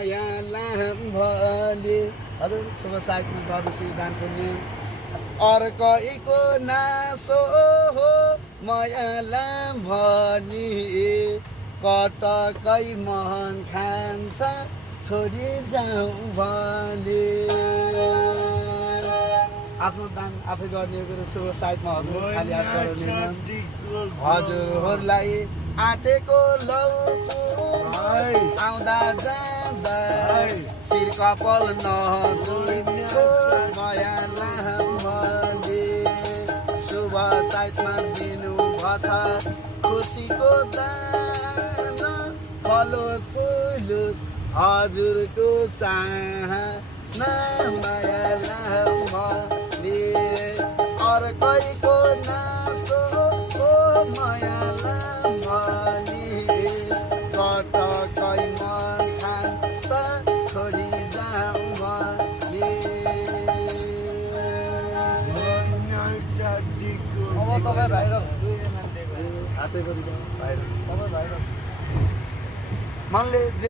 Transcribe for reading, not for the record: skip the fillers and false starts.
मायालाम भने हजुर शुभ साहित्यमा बाबु श्रीदान पुण्य अर्कैको नासो हो मायालाम भनी कटकै मन खान्छ छोडी जाउँ भने आफ्नो दान आफै गर्ने कुरो शुभ साहित्यमा हजुर खाली हात गराउनेन हजुरहरूलाई आँटेको लौ आउँदा जाँदा शिर कपाल नधोइको माया लाम भने शुभ साहित्यमा दिनु भछ खुसीको दाना फलो फुलोस् हजुरको चाहना माया लाम भने अर्कैको नासो ओ माया लाम भने कटकै मन खान्छ छोडी जाउँ भने अब तपाईँ बाहिर हातै गरिदिनु बाहिर मनले